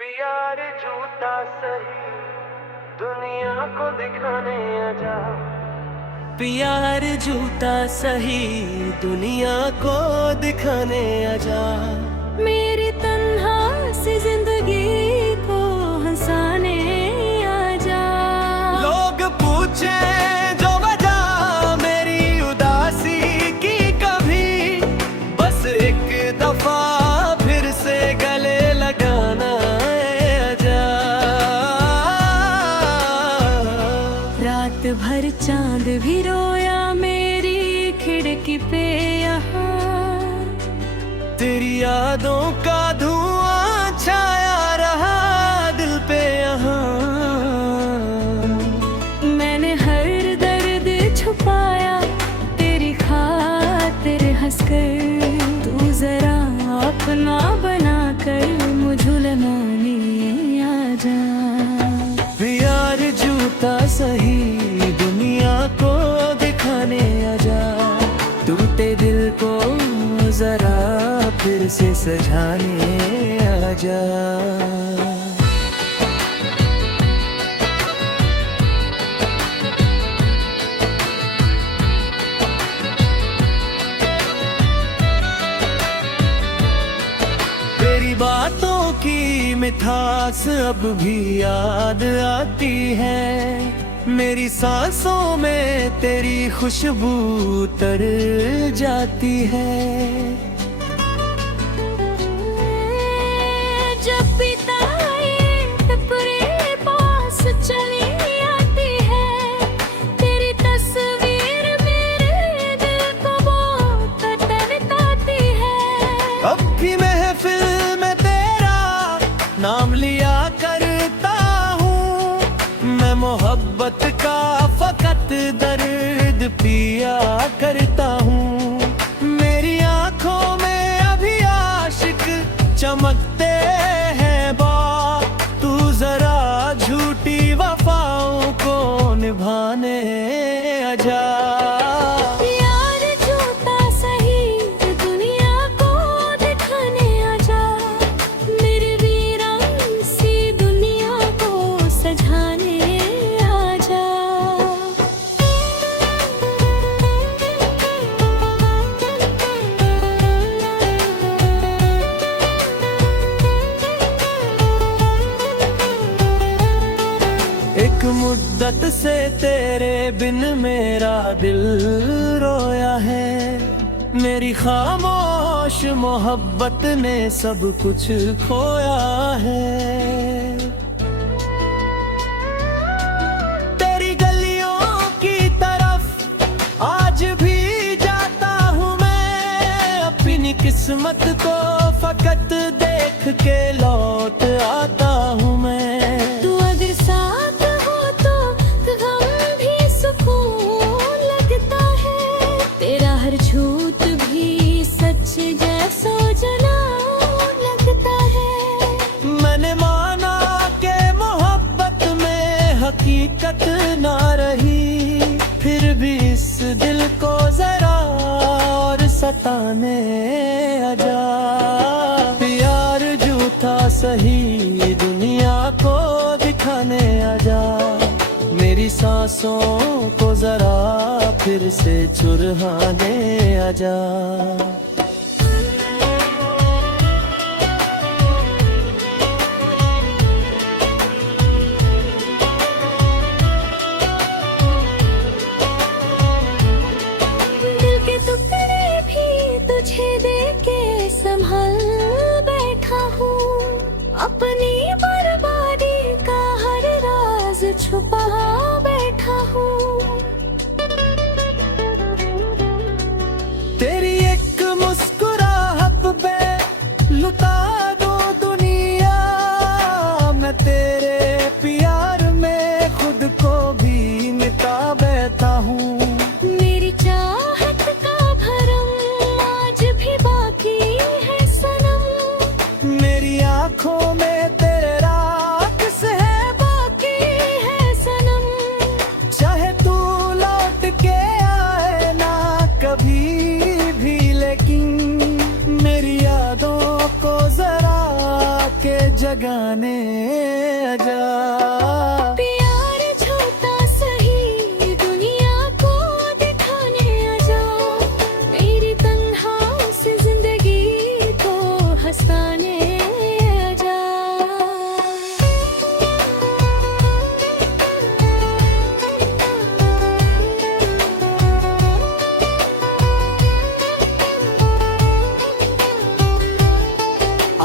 प्यार झूठा सही दुनिया को दिखाने आजा। प्यार झूठा सही दुनिया को दिखाने आजा। मेरी तन्हा सी जिंदगी को हंसाने आजा। लोग पूछे जो वजह मेरी उदासी की, कभी बस एक दफा फिर से गले लगाना आजा। रात भर चांद भी रोया मेरी खिड़की पे यहाँ। तेरी यादों का धुआं छाया रहा दिल पे यहाँ। मैंने हर दर्द छुपाया तेरी खातिर हंसकर। तू जरा अपना बना कर मुझे लमाने आजा। प्यार झूठा सही दुनिया को दिखाने आजा। टूटे दिल को जरा फिर से सजाने आजा। तेरी बातों की मिठास अब भी याद आती है। मेरी सांसों में तेरी खुशबू तर जाती है। जब भी तेरे पास चली आती है तेरी तस्वीर मेरे दिल को बहुत तड़पाती है। अब भी महफिल में तेरा नाम लिया करता हूँ। मैं मोहब्बत का फकत दर्द पिया करता हूँ। मेरी आंखों में अभी आशिक चमकते हैं बात। तू जरा झूठी वफाओं को निभाने आजा। प्यार झूठा सही दुनिया को दिखाने आजा। मेरी वीरान सी दुनिया को सजाने आजा। एक मुद्दत से तेरे बिन मेरा दिल रोया है। मेरी खामोश मोहब्बत ने सब कुछ खोया है। तेरी गलियों की तरफ आज भी जाता हूँ मैं। अपनी किस्मत को फकत देख के लौट आता हूँ मैं। तू अगर साथ हो तो गम भी सुकून लगता है। तेरा हर झूठ भी सच जैसा जना लगता है। मैंने माना के मोहब्बत में हकीकत ना रही। फिर भी इस दिल को जरा और सताने आजा। प्यार झूठा सही दुनिया को दिखाने आजा। मेरी सांसों को जरा फिर से चुराने आजा। दिल के टुकड़े भी तुझे देके संभल बैठा हूँ। अपनी बर्बादी का हर राज छुपा बैठा हूँ। तेरी एक मुस्कुराहट पे लुटा दो दुनिया। मैं तेरे प्यार में खुद को भी मिटा बैठा हूँ। मेरी चाहत का भरम आज भी बाकी है सनम। जगाने आजा। प्यार झूठा सही दुनिया को दिखाने आजा, मेरी तन्हा सी जिंदगी को हंसाने आजा।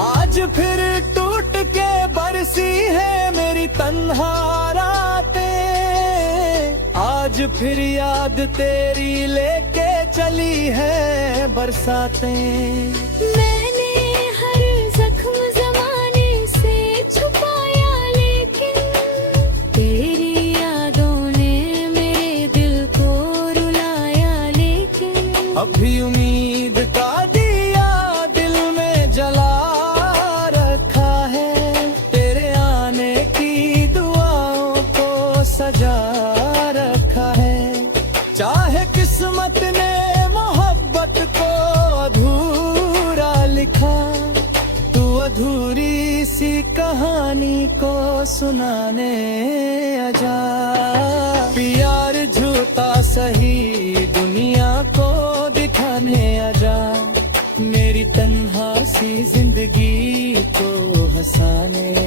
आज फिर टूट के बरसी है मेरी तन्हा रातें, आज फिर याद तेरी लेके चली है बरसातें। मैंने हर जख्म जमाने से छुपाया, लेकिन तेरी यादों ने मेरे दिल को रुलाया। लेकिन अभी उम्मीद का दिया दिल में जला रखा है, तेरे आने की दुआओं को सजा रखा है। चाहे किस्मत ने मोहब्बत को अधूरा लिखा, तू अधूरी सी कहानी को सुनाने आजा। प्यार झूठा सही दुनिया को दिखाने आजा, मेरी तन्हा सी जिंदगी को हंसाने